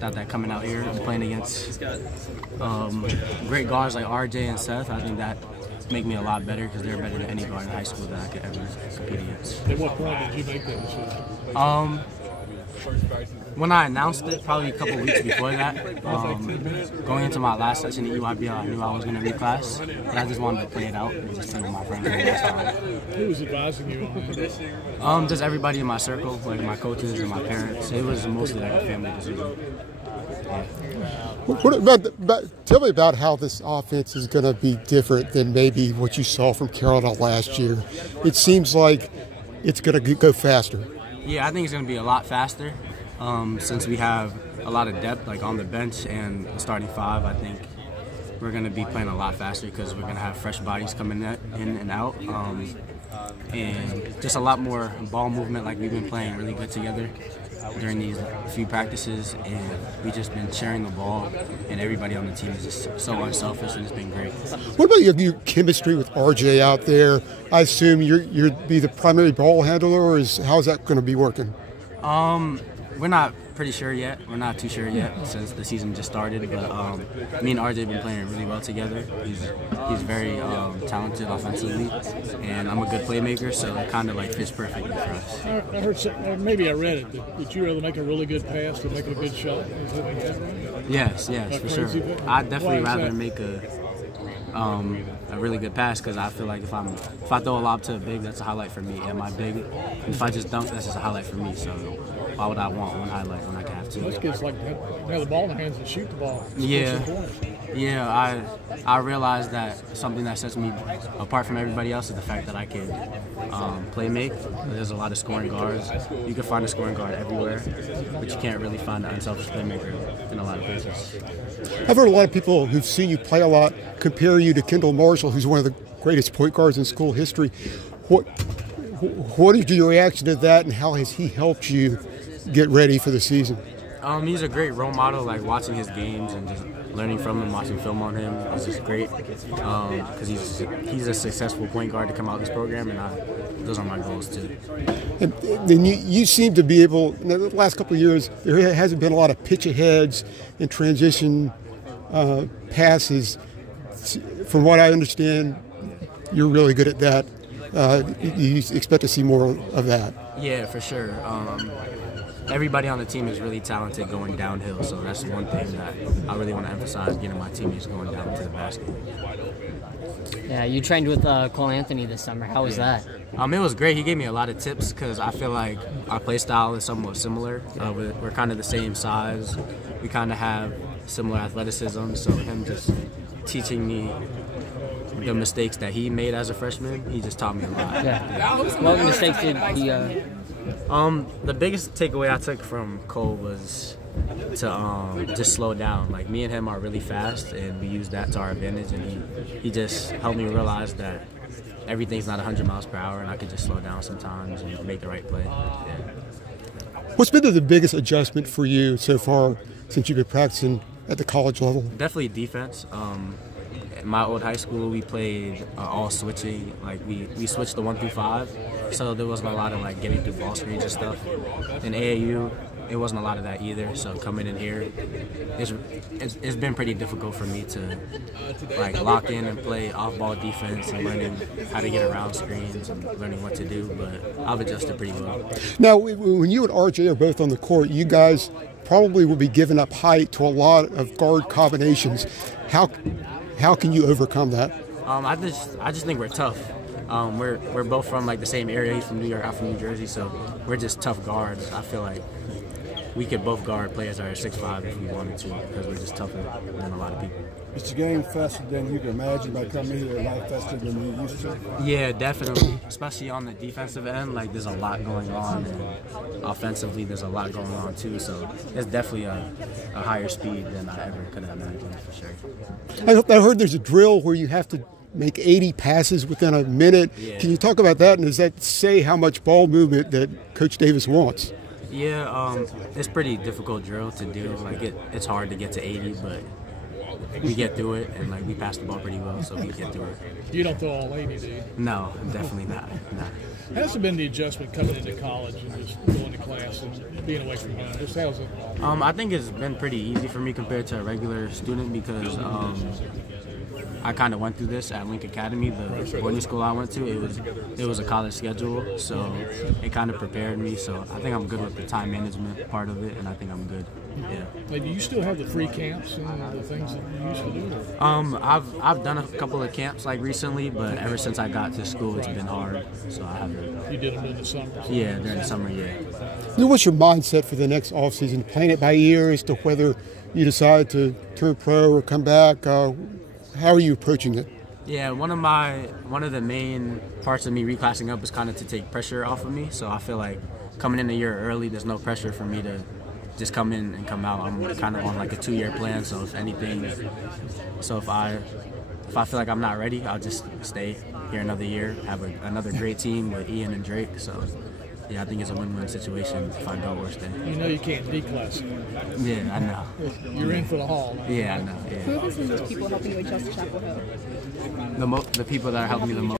that coming out here and playing against great guards like RJ and Seth, I think that make me a lot better because they're better than any guard in high school that I could ever compete against. At what point did you make that decision? When I announced it, probably a couple weeks before that, going into my last session at UIB, I knew I was going to reclass, but I just wanted to play it out and just play with my friends last time. Who was advising you on that? Just everybody in my circle, like my coaches and my parents. It was mostly like a family decision. Yeah. Tell me about how this offense is going to be different than maybe what you saw from Carolina last year. It seems like it's going to go faster. Yeah, I think it's going to be a lot faster since we have a lot of depth like on the bench and the starting five. I think we're going to be playing a lot faster because we're going to have fresh bodies coming in and out and just a lot more ball movement. Like we've been playing really good together during these few practices, and we've just been sharing the ball, and everybody on the team is just so unselfish, and it's been great. What about your chemistry with RJ out there? I assume you'll be the primary ball handler, or how's that going to be working? We're not pretty sure yet. We're not too sure yet since the season just started, but me and RJ have been playing really well together. He's very talented offensively, and I'm a good playmaker, so it kind of like fits perfectly for us. I heard, maybe I read it, that you were able to make a really good pass to make a good shot. Is that right? Yes, for sure. I'd definitely rather make a really good pass because I feel like if I throw a lob to a big, that's a highlight for me. Am I big? And if I just dunk, that's just a highlight for me. So why would I want one highlight when I can have two? Those kids like have the ball in their hands and shoot the ball. Yeah. I realized that something that sets me apart from everybody else is the fact that I can play make. There's a lot of scoring guards. You can find a scoring guard everywhere, but you can't really find an unselfish playmaker in a lot of places. I've heard a lot of people who've seen you play a lot compare you to Kendall Marshall, who's one of the greatest point guards in school history. What is your reaction to that, and how has he helped you get ready for the season? He's a great role model. Like watching his games and just learning from him, watching film on him is just great. Because he's a successful point guard to come out of this program, and those are my goals too. And then you seem to be able. In the last couple of years, there hasn't been a lot of pitch aheads and transition passes. From what I understand, you're really good at that. You expect to see more of that. Yeah, for sure. Everybody on the team is really talented going downhill, so that's one thing that I really want to emphasize, getting my teammates going down to the basket. Yeah, you trained with Cole Anthony this summer. How was that? It was great. He gave me a lot of tips because I feel like our play style is somewhat similar. We're kind of the same size. We kind of have similar athleticism, so him just teaching me the mistakes that he made as a freshman, he just taught me a lot. Yeah. What mistakes did he the biggest takeaway I took from Cole was to just slow down. Like me and him are really fast, and we use that to our advantage, and he just helped me realize that everything's not 100 miles per hour, and I could just slow down sometimes and make the right play. Yeah. What's been the biggest adjustment for you so far since you've been practicing at the college level? Definitely defense. In my old high school, we played all switching. Like we switched the 1 through 5, so there wasn't a lot of like getting through ball screens and stuff. In AAU, it wasn't a lot of that either. So coming in here, it's been pretty difficult for me to like lock in and play off-ball defense and learning how to get around screens and learning what to do. But I've adjusted pretty well. Now, when you and RJ are both on the court, you guys probably will be giving up height to a lot of guard combinations. How can you overcome that? I just think we're tough. We're both from like the same area. He's from New York, I'm from New Jersey, so we're just tough guards. I feel like we could both guard players that are 6'5" if we wanted to, because we're just tougher than a lot of people. Is the game faster than you can imagine by coming here, a lot faster than you used to? Yeah, definitely. Especially on the defensive end, like there's a lot going on, and offensively there's a lot going on too. So it's definitely a higher speed than I ever could have imagined, for sure. I heard there's a drill where you have to make 80 passes within a minute. Yeah. Can you talk about that, and does that say how much ball movement that Coach Davis wants? Yeah, it's pretty difficult drill to do. Like it's hard to get to 80, but we get through it, and like we pass the ball pretty well, so we get through it. You don't throw all 80, do you? No, definitely not. No. How's it been the adjustment coming into college and just going to class and being away from home? Just how's it? I think it's been pretty easy for me compared to a regular student because I kind of went through this at Elliot Academy, the boarding school I went to. It was a college schedule, so it kind of prepared me. So I think I'm good with the time management part of it, and I think I'm good. Yeah. Like, do you still have the free camps and the things that you used to do? I've done a couple of camps like recently, but ever since I got to school, it's been hard. So I haven't. You did them in the summer. Yeah, during the summer, yeah. What's your mindset for the next offseason? Playing it by ear as to whether you decide to turn pro or come back? How are you approaching it? Yeah, one of the main parts of me reclassing up is kind of to take pressure off of me. So I feel like coming in a year early, there's no pressure for me to just come in and come out. I'm kind of on like a 2-year plan. So if I feel like I'm not ready, I'll just stay here another year, have another great team with Ian and Drake. So yeah, I think it's a win-win situation if I go or stay. You know you can't declass. Yeah, I know. You're in for the haul. Yeah, I know. Yeah. Who have been some of those people helping you adjust to Chapel Hill? The people that are helping me the most.